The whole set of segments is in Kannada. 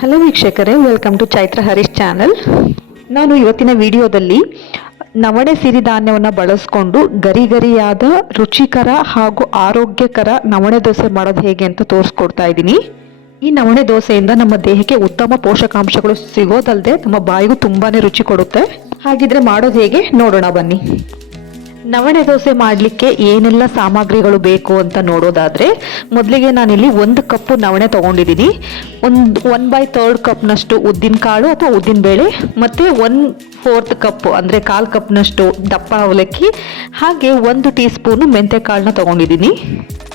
ಹಲೋ ವೀಕ್ಷಕರೇ welcome to Chaitra Harish channel ನಾನು ಇವತ್ತಿನ ವಿಡಿಯೋದಲ್ಲಿ ನವಣೆ ಸಿರಿಧಾನ್ಯವನ್ನು ಬಳಸ್ಕೊಂಡು ಗರಿ ಗರಿಯಾದ ರುಚಿಕರ ಹಾಗೂ ಆರೋಗ್ಯಕರ ನವಣೆ ದೋಸೆ ಮಾಡೋದು ಹೇಗೆ ಅಂತ ತೋರಿಸ್ಕೊಡ್ತಾ ಇದ್ದೀನಿ. ಈ ನವಣೆ ದೋಸೆಯಿಂದ ನಮ್ಮ ದೇಹಕ್ಕೆ ಉತ್ತಮ ಪೋಷಕಾಂಶಗಳು ಸಿಗೋದಲ್ಲದೆ ನಮ್ಮ ಬಾಯಿಗೂ ತುಂಬಾ ರುಚಿ ಕೊಡುತ್ತೆ. ಹಾಗಿದ್ರೆ ಮಾಡೋದು ಹೇಗೆ? ನೋಡೋಣ ಬನ್ನಿ. ನವಣೆ ದೋಸೆ ಮಾಡಲಿಕ್ಕೆ ಏನೆಲ್ಲ ಸಾಮಗ್ರಿಗಳು ಬೇಕು ಅಂತ ನೋಡೋದಾದರೆ, ಮೊದಲಿಗೆ ನಾನಿಲ್ಲಿ ಒಂದು ಕಪ್ಪು ನವಣೆ ತೊಗೊಂಡಿದ್ದೀನಿ. ಒಂದು ಒನ್ ಬೈ ತರ್ಡ್ ಕಪ್ನಷ್ಟು ಉದ್ದಿನ ಕಾಳು ಅಥವಾ ಉದ್ದಿನ ಬೇಳೆ, ಮತ್ತು ಒನ್ ಫೋರ್ತ್ ಕಪ್, ಅಂದರೆ ಕಾಲು ಕಪ್ನಷ್ಟು ದಪ್ಪ ಅವಲಕ್ಕಿ, ಹಾಗೆ ಒಂದು ಟೀ ಸ್ಪೂನು ಮೆಂತ್ಯ ಕಾಳನ್ನ ತಗೊಂಡಿದ್ದೀನಿ.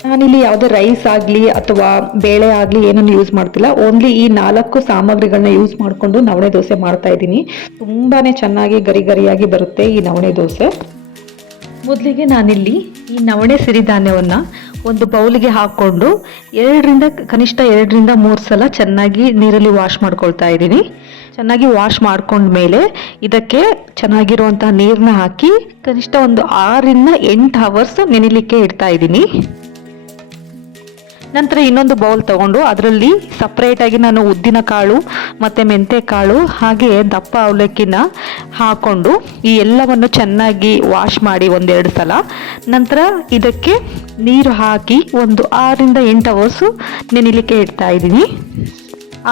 ನಾನಿಲ್ಲಿ ಯಾವುದೇ ರೈಸ್ ಆಗಲಿ ಅಥವಾ ಬೇಳೆ ಆಗಲಿ ಏನನ್ನು ಯೂಸ್ ಮಾಡ್ತಿಲ್ಲ ಓನ್ಲಿ ಈ ನಾಲ್ಕು ಸಾಮಗ್ರಿಗಳನ್ನ ಯೂಸ್ ಮಾಡಿಕೊಂಡು ನವಣೆ ದೋಸೆ ಮಾಡ್ತಾ ಇದ್ದೀನಿ. ತುಂಬಾ ಚೆನ್ನಾಗಿ ಗರಿ ಗರಿಯಾಗಿ ಬರುತ್ತೆ ಈ ನವಣೆ ದೋಸೆ. ಮೊದಲಿಗೆ ನಾನಿಲ್ಲಿ ಈ ನವಣೆ ಸಿರಿಧಾನ್ಯವನ್ನು ಒಂದು ಬೌಲಿಗೆ ಹಾಕ್ಕೊಂಡು ಎರಡರಿಂದ ಕನಿಷ್ಠ ಎರಡರಿಂದ ಮೂರು ಸಲ ಚೆನ್ನಾಗಿ ನೀರಲ್ಲಿ ವಾಶ್ ಮಾಡ್ಕೊಳ್ತಾ ಇದ್ದೀನಿ. ಚೆನ್ನಾಗಿ ವಾಶ್ ಮಾಡ್ಕೊಂಡ್ಮೇಲೆ ಇದಕ್ಕೆ ಚೆನ್ನಾಗಿರುವಂತಹ ನೀರನ್ನ ಹಾಕಿ ಕನಿಷ್ಠ ಒಂದು ಆರರಿಂದ ಎಂಟು ಅವರ್ಸ್ ನೆನಿಲಿಕ್ಕೆ ಇಡ್ತಾ ಇದ್ದೀನಿ. ನಂತರ ಇನ್ನೊಂದು ಬೌಲ್ ತಗೊಂಡು ಅದರಲ್ಲಿ ಸಪ್ರೇಟಾಗಿ ನಾನು ಉದ್ದಿನ ಕಾಳು ಮತ್ತು ಮೆಂತೆ ಕಾಳು ಹಾಗೆ ದಪ್ಪ ಅವಲಕ್ಕಿನ ಹಾಕೊಂಡು ಈ ಎಲ್ಲವನ್ನು ಚೆನ್ನಾಗಿ ವಾಶ್ ಮಾಡಿ ಒಂದೆರಡು ಸಲ. ನಂತರ ಇದಕ್ಕೆ ನೀರು ಹಾಕಿ ಒಂದು ಆರರಿಂದ ಎಂಟು ಅವರ್ಸು ನೆನಿಲಿಕ್ಕೆ ಇಡ್ತಾ ಇದ್ದೀನಿ.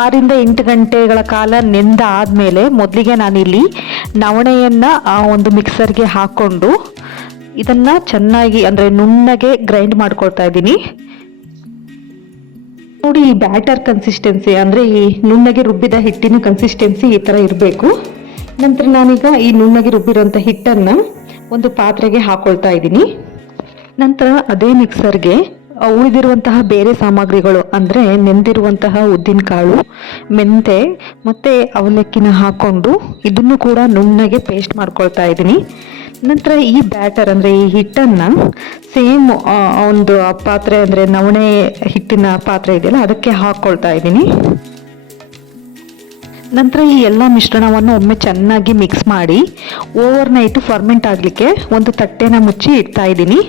ಆರಿಂದ ಎಂಟು ಗಂಟೆಗಳ ಕಾಲ ನೆಂದ ಆದಮೇಲೆ ಮೊದಲಿಗೆ ನಾನಿಲ್ಲಿ ನವಣೆಯನ್ನು ಆ ಒಂದು ಮಿಕ್ಸರ್ಗೆ ಹಾಕ್ಕೊಂಡು ಇದನ್ನು ಚೆನ್ನಾಗಿ ಅಂದರೆ ನುಣ್ಣಗೆ ಗ್ರೈಂಡ್ ಮಾಡ್ಕೊಳ್ತಾ ಇದ್ದೀನಿ. ನೋಡಿ ಈ ಬ್ಯಾಟರ್ ಕನ್ಸಿಸ್ಟೆನ್ಸಿ ಅಂದರೆ ಈ ನುಣ್ಣಗೆ ರುಬ್ಬಿದ ಹಿಟ್ಟಿನ ಕನ್ಸಿಸ್ಟೆನ್ಸಿ ಈ ಥರ ಇರಬೇಕು. ನಂತರ ನಾನೀಗ ಈ ನುಣ್ಣಗೆ ರುಬ್ಬಿರೋಂಥ ಹಿಟ್ಟನ್ನು ಒಂದು ಪಾತ್ರೆಗೆ ಹಾಕೊಳ್ತಾ ಇದ್ದೀನಿ. ನಂತರ ಅದೇ ಮಿಕ್ಸರ್ಗೆ ಉಳಿದಿರುವಂತಹ ಬೇರೆ ಸಾಮಗ್ರಿಗಳು ಅಂದರೆ ನೆಂದಿರುವಂತಹ ಉದ್ದಿನಕಾಳು ಮೆಂತೆ ಮತ್ತು ಅವಲಕ್ಕಿನ ಹಾಕ್ಕೊಂಡು ಇದನ್ನು ಕೂಡ ನುಣ್ಣಗೆ ಪೇಸ್ಟ್ ಮಾಡ್ಕೊಳ್ತಾ ಇದ್ದೀನಿ. ನಂತರ ಈ ಬ್ಯಾಟರ್ ಅಂದರೆ ಈ ಹಿಟ್ಟನ್ನು ಸೇಮ್ ಒಂದು ಪಾತ್ರೆ ಅಂದರೆ ನವಣೆ ಹಿಟ್ಟಿನ ಪಾತ್ರೆ ಇದೆಯಲ್ಲ, ಅದಕ್ಕೆ ಹಾಕ್ಕೊಳ್ತಾ ಇದ್ದೀನಿ. ನಂತರ ಈ ಎಲ್ಲ ಮಿಶ್ರಣವನ್ನು ಒಮ್ಮೆ ಚೆನ್ನಾಗಿ ಮಿಕ್ಸ್ ಮಾಡಿ ಓವರ್ ನೈಟ್ ಫರ್ಮೆಂಟ್ ಆಗಲಿಕ್ಕೆ ಒಂದು ತಟ್ಟೆನ ಮುಚ್ಚಿ ಇಡ್ತಾ ಇದ್ದೀನಿ.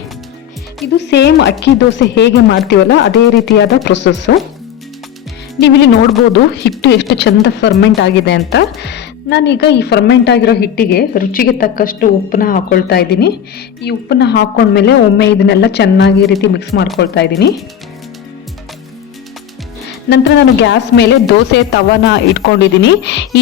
ಇದು ಸೇಮ್ ಅಕ್ಕಿ ದೋಸೆ ಹೇಗೆ ಮಾಡ್ತೀವಲ್ಲ, ಅದೇ ರೀತಿಯಾದ ಪ್ರೊಸೆಸ್ಸು ನೀವಿಲ್ಲಿ ನೋಡ್ಬೋದು ಹಿಟ್ಟು ಎಷ್ಟು ಚೆಂದ ಫರ್ಮೆಂಟ್ ಆಗಿದೆ ಅಂತ. ನಾನೀಗ ಈ ಫರ್ಮೆಂಟ್ ಆಗಿರೋ ಹಿಟ್ಟಿಗೆ ರುಚಿಗೆ ತಕ್ಕಷ್ಟು ಉಪ್ಪನ್ನ ಹಾಕೊಳ್ತಾ ಇದ್ದೀನಿ. ಈ ಉಪ್ಪನ್ನ ಹಾಕ್ಕೊಂಡ್ಮೇಲೆ ಒಮ್ಮೆ ಇದನ್ನೆಲ್ಲ ಚೆನ್ನಾಗಿ ರೀತಿ ಮಿಕ್ಸ್ ಮಾಡ್ಕೊಳ್ತಾ ಇದ್ದೀನಿ. ನಂತರ ನಾನು ಗ್ಯಾಸ್ ಮೇಲೆ ದೋಸೆ ತವನ ಇಟ್ಕೊಂಡಿದ್ದೀನಿ.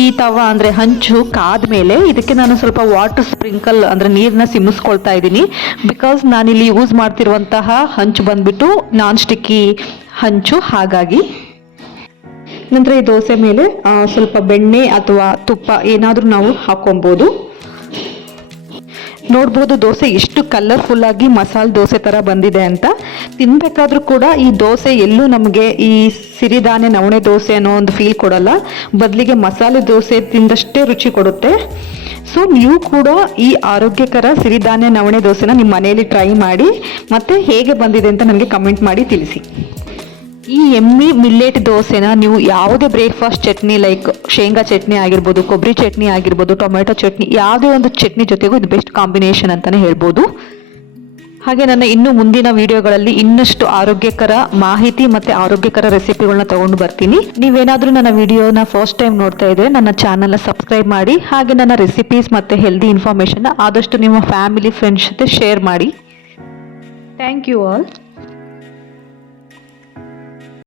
ಈ ತವ ಅಂದರೆ ಹಂಚು ಕಾದ ಮೇಲೆ ಇದಕ್ಕೆ ನಾನು ಸ್ವಲ್ಪ ವಾಟರ್ ಸ್ಪ್ರಿಂಕಲ್ ಅಂದರೆ ನೀರನ್ನ ಸಿಮ್ಮಿಸ್ಕೊಳ್ತಾ ಇದ್ದೀನಿ. ಬಿಕಾಸ್ ನಾನಿಲ್ಲಿ ಯೂಸ್ ಮಾಡ್ತಿರುವಂತಹ ಹಂಚು ಬಂದ್ಬಿಟ್ಟು ನಾನ್ ಸ್ಟಿಕ್ಕಿ ಹಂಚು ಹಾಗಾಗಿ ನಂತರ ಈ ದೋಸೆ ಮೇಲೆ ಸ್ವಲ್ಪ ಬೆಣ್ಣೆ ಅಥವಾ ತುಪ್ಪ ಏನಾದರೂ ನಾವು ಹಾಕೊಬೋದು ನೋಡ್ಬೋದು ದೋಸೆ ಎಷ್ಟು ಕಲರ್ಫುಲ್ ಆಗಿ ಮಸಾಲೆ ದೋಸೆ ಥರ ಬಂದಿದೆ ಅಂತ. ತಿನ್ಬೇಕಾದ್ರೂ ಕೂಡ ಈ ದೋಸೆ ಎಲ್ಲೂ ನಮಗೆ ಈ ಸಿರಿಧಾನ್ಯ ನವಣೆ ದೋಸೆ ಅನ್ನೋ ಒಂದು ಫೀಲ್ ಕೊಡಲ್ಲ. ಬದಲಿಗೆ ಮಸಾಲೆ ದೋಸೆ ತಿಂದಷ್ಟೇ ರುಚಿ ಕೊಡುತ್ತೆ. ಸೊ ನೀವು ಕೂಡ ಈ ಆರೋಗ್ಯಕರ ಸಿರಿಧಾನ್ಯ ನವಣೆ ದೋಸೆನ ನಿಮ್ಮ ಮನೆಯಲ್ಲಿ ಟ್ರೈ ಮಾಡಿ, ಮತ್ತೆ ಹೇಗೆ ಬಂದಿದೆ ಅಂತ ನನಗೆ ಕಮೆಂಟ್ ಮಾಡಿ ತಿಳಿಸಿ. ಈ ಎಮ್ಮಿ ಮಿಲ್ಲೆಟ್ ದೋಸೆನ ನೀವು ಯಾವುದೇ ಬ್ರೇಕ್ಫಾಸ್ಟ್ ಚಟ್ನಿ ಲೈಕ್ ಶೇಂಗಾ ಚಟ್ನಿ ಆಗಿರ್ಬೋದು ಕೊಬ್ಬರಿ ಚಟ್ನಿ ಆಗಿರ್ಬೋದು, ಟೊಮೆಟೊ ಚಟ್ನಿ ಯಾವುದೇ ಒಂದು ಚಟ್ನಿ ಜೊತೆಗೂ ಇದು ಬೆಸ್ಟ್ ಕಾಂಬಿನೇಷನ್ ಅಂತಲೇ ಹೇಳ್ಬೋದು. ಹಾಗೆ ನನ್ನ ಇನ್ನು ಮುಂದಿನ ವಿಡಿಯೋಗಳಲ್ಲಿ ಇನ್ನಷ್ಟು ಆರೋಗ್ಯಕರ ಮಾಹಿತಿ ಮತ್ತು ಆರೋಗ್ಯಕರ ರೆಸಿಪಿಗಳನ್ನ ತಗೊಂಡು ಬರ್ತೀನಿ. ನೀವೇನಾದರೂ ನನ್ನ ವಿಡಿಯೋನ ಫಸ್ಟ್ ಟೈಮ್ ನೋಡ್ತಾ ಇದ್ರೆ ನನ್ನ ಚಾನಲ್ನ ಸಬ್ಸ್ಕ್ರೈಬ್ ಮಾಡಿ, ಹಾಗೆ ನನ್ನ ರೆಸಿಪೀಸ್ ಮತ್ತು ಹೆಲ್ದಿ ಇನ್ಫಾರ್ಮೇಷನ್ನ ಆದಷ್ಟು ನಿಮ್ಮ ಫ್ಯಾಮಿಲಿ ಫ್ರೆಂಡ್ಸ್ ಜೊತೆ ಶೇರ್ ಮಾಡಿ. Thank you all